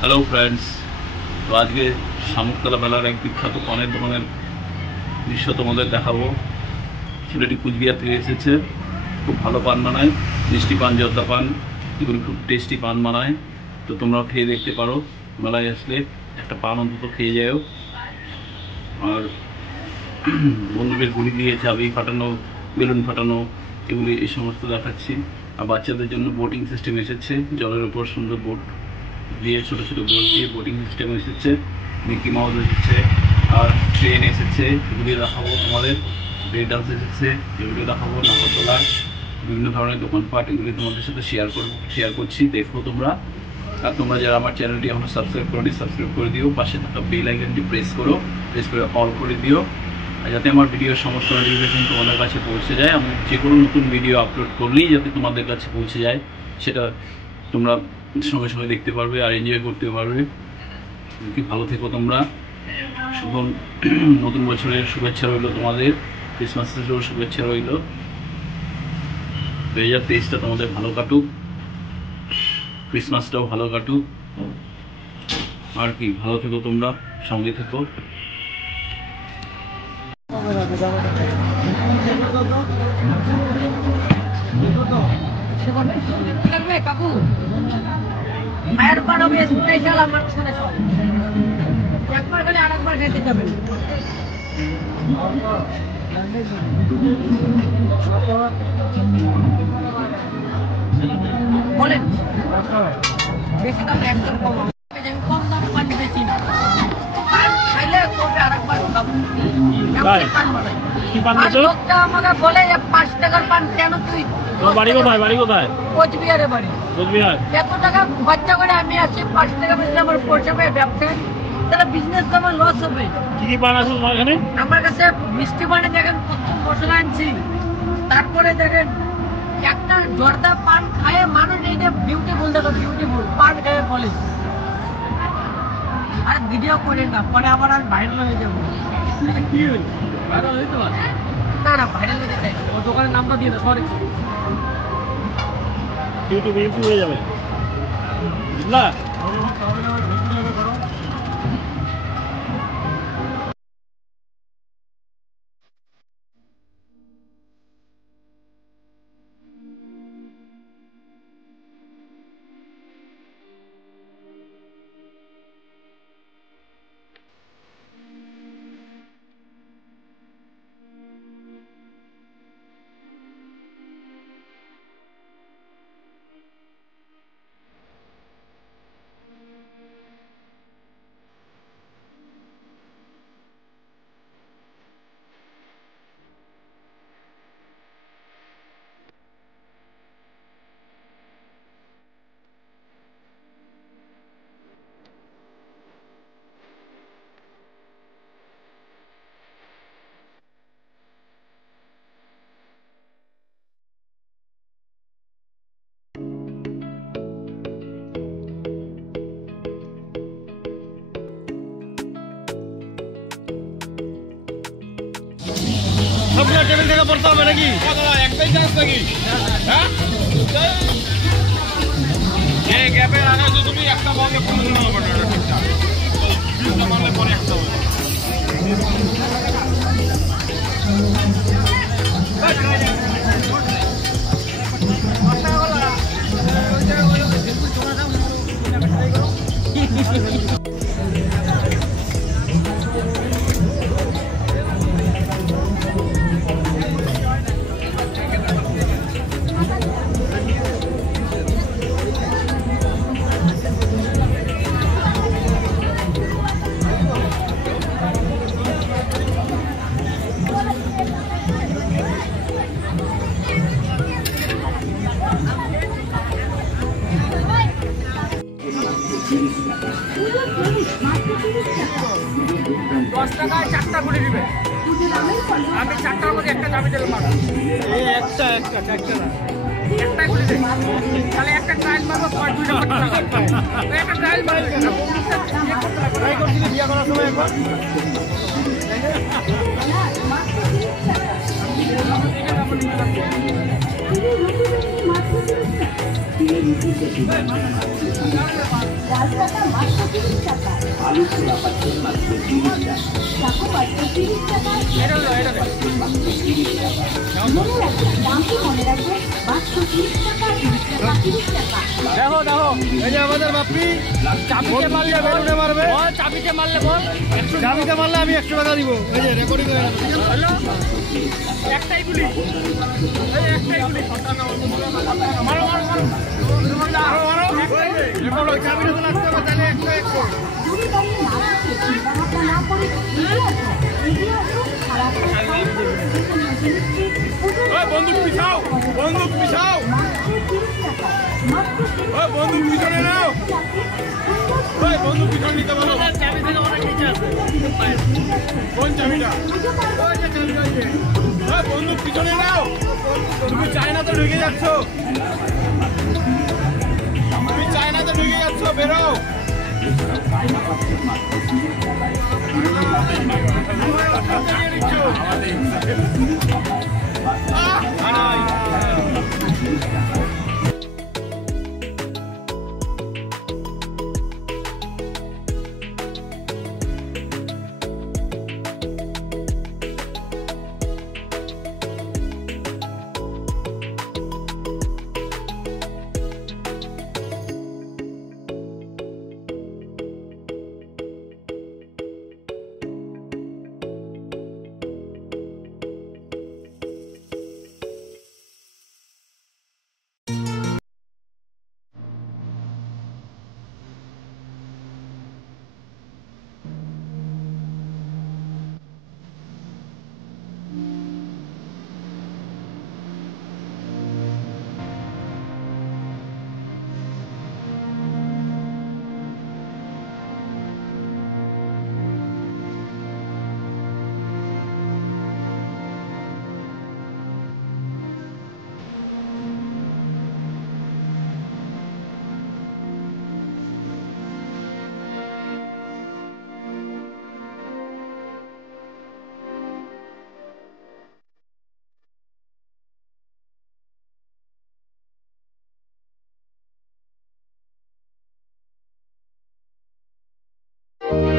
Hello friends, তো আজকে শামুকতলা মেলার এক বিখ্যাত পানের দোকানের দৃশ্য তোমাদের দেখাবো। ছেলেটি কুচবিহার থেকে এসেছে, খুব ভালো পান বানায়, মিষ্টি পান, জর্দা পান, এগুলো খুব টেস্টি পান বানায়। তো তোমরাও খেয়ে দেখতে পারো, মেলায় আসলে একটা পান অন্তত খেয়ে যাও। আর বন্ধুদের গুলি দিয়ে চাবি ফাটানো, বেলুন ফাটানো, এগুলি এই সমস্ত দেখাচ্ছি। আর বাচ্চাদের জন্য বোটিং সিস্টেম এসেছে, জলের উপর সুন্দর বোট দিয়ে, ছোটো ছোটো বোট দিয়ে বোটিং সিস্টেম এসেছে, মিকি মাউস এসেছে, আর ট্রেন এসেছে, এগুলি দেখাবো তোমাদের। ব্রেক ডান্স এসেছে, এগুলি দেখাবো। নাগরদোলা, বিভিন্ন ধরনের দোকানপাট, এগুলি তোমাদের সাথে শেয়ার করছি, দেখো তোমরা। আর তোমরা যারা আমার চ্যানেলটি এখনো সাবস্ক্রাইব করোনি, সাবস্ক্রাইব করে দিও, পাশে থাকা বেল আইকনটি প্রেস করে অল করে দিও, যাতে আমার ভিডিওর সমস্ত নোটিফিকেশন তোমাদের কাছে পৌঁছে যায়। আমি যে কোনো নতুন ভিডিও আপলোড করলেই যাতে তোমাদের কাছে পৌঁছে যায়, সেটা তোমরা সঙ্গে সঙ্গে দেখতে পারবে আর এনজয় করতে পারবে। কি ভালো থেকো তোমরা। শুভ নতুন বছরের শুভেচ্ছা রইল তোমাদের, ক্রিসমাসেরও শুভেচ্ছা রইল। 2023টা তোমাদের ভালো কাটুক, ক্রিসমাসটাও ভালো কাটুক। আর কি, ভালো থেকো তোমরা, সঙ্গে থেকো। কাকু মায়ের পারবে স্পেশাল আমার সাথে সব একবার গেলে আরেকবার খেতে যাবেন। বলেন বেশি দাম একদম কম, কম দামে পানি বেশি না, খাইলে কবে আরেকবার খাবো। লোকটা আমাকে বলে যে 5 টাকার পান কেন তুই, বাড়ি কোথায়? বাড়ি কোথায়? কোচবিহারে বাড়ি। কোচবিহার। এত টাকা খরচা করে আমি আসছি, 5 টাকা বেশি আমার পোষাবে ব্যবসায়, তাহলে বিজনেস তো আমার লস হবে। কি পান আছে তোমার এখানে? আমার কাছে মিষ্টি পানে দেখেন কত মশলা আনছি, তারপরে দেখেন একটা জর্দা পান খায় মানুষ এই যে বিউটিফুল, দেখো বিউটিফুল পান খায় বলে। আর ভিডিও করে না, পরে আমার আর ভাইরাল হয়ে যাবো। কি হইল ভাইরাল হইতে পারে না, না ভাইরাল হতে চাই, ও দোকানের নামটা দিয়ে দাও, সরি ইউটিউবে হয়ে যাবে, বুঝলা? সবগুলো টেবিল থেকে পড়তে হবে নাকি? একটাই চান্স নাকি? হ্যাঁ, এই গ্যাপের আগে তো তুমি একটা বললে 15 নম্বর এটা ঠিকঠাক, 20টা বললে পরে একটা হবে। দশ টাকায় 4টা করে দিবে, আমি 4টার মধ্যে একটা দাবি দিলাম, একটা না একটা করে দেয়, তাহলে একটা ট্রায়াল মারবো, 2টা একটা ট্রায়াল মারবো। বিয়ে করার সময় একবার রাস্তাটা 30 টাকা। আলু পোড়া পাচ্ছেন মাত্র 30 টাকা। চাকু পাচ্ছেন 30 টাকা। পাচ্ছেন মাত্র 30 টাকা। মনে রাখবেন, দামটি মনে রাখবেন, মাত্র 30 টাকা, 30 টাকা, 30 টাকা। দেখো এই যে আমাদের বাপ্পি চাবিতে মারলে বেলুনে মারবে, চাবিতে মারলে বল, চাবিতে মারলে আমি 100 টাকা দিব। এই যে রেকর্ডিং হয়ে গেল। হ্যালো, একটাই গুলি, এই একটাই গুলি, মারো মারো মারো মারো, রেকর্ড চাবিটা তো লাগতে হবে, তাহলে 100 দূরে দাঁড়িয়ে না থাকে, চিন্তাভাবনা না করে এগিয়ে আসুন। এগিয়ে আসুন, খারাপ বন্দুক পিছাও, বন্দুক পিছাও, মাত্র 30 টাকা। মাত্র 30 ওই বন্দুক পিছনে নাও, ওই বন্দুক পিছনে নিতে বলো। চাবি থেকে অনেক নিচে আছে, কোন চাবিটা? ওই যে চাবিটা, ওই বন্দুক পিছনে নাও। তুমি চায়নাতে ঢুকে যাচ্ছ, তুমি চায়নাতে ঢুকে যাচ্ছ, বেরো। আমাদের